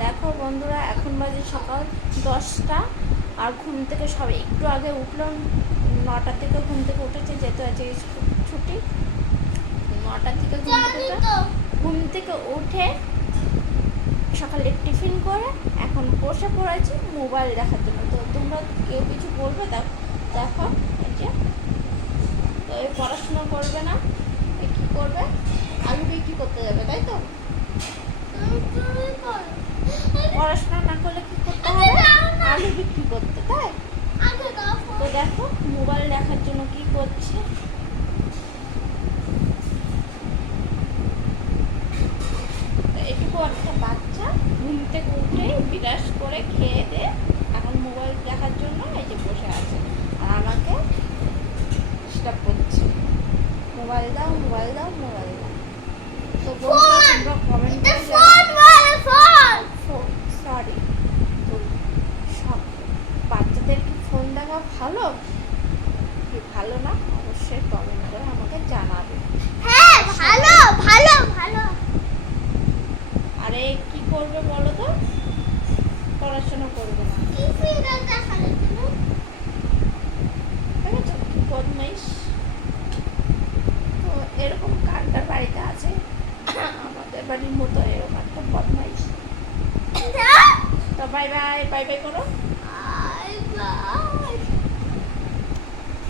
দেখো বন্ধুরা, এখন বাজে সকাল 10টা। আর ঘুম থেকে সব একটু আগে উঠলাম। 9টা থেকে ঘুম থেকে উঠেছে, যেহেতু আজকে ছুটি। 9টা থেকে ঘুম থেকে উঠে সকালে টিফিন করে এখন বসে পড়েছি মোবাইল দেখার জন্য। তো তোমরা কেউ কিছু বলবে? দেখো এই যে, তো এই পড়াশোনা করবে না, কী করবে? আলু বিক্রি করতে যাবে, তাই তো? পড়াশোনা না করলে কি করতে হবে? আলু বিক্রি করতে, তাই তো। দেখো মোবাইল দেখার জন্য কি করছে। এটুকু একটা বাচ্চা ঘুম থেকে উঠে বিরাস করে খেয়ে দিয়ে এখন মোবাইল দেখার জন্য এই যে বসে আছে, আর আমাকে ডিস্টার্ব করছে, মোবাইল দাও মোবাইল দাও মোবাইল দাও। তো বন্ধুরা তোমরা কমেন্ট করে সরি, তো সব বাচ্চাদের কি ফোন দেখা ভালো কি ভালো না অবশ্যই কমেন্ট করে আমাকে জানাবে। হ্যাঁ, ভালো ভালো ভালো। আরে কি করবে বলো তো? পড়াশোনা করবে না, কি ফিগার দেখালে তুমি? দেখেছো কি বদমাইশ। তো এরকম কার কার বাড়িতে আছে? আমাদের বাড়ির মতো এরকম একটা বদমাইশ। তো বাই বাই, বাই বাই করো। Bye bye.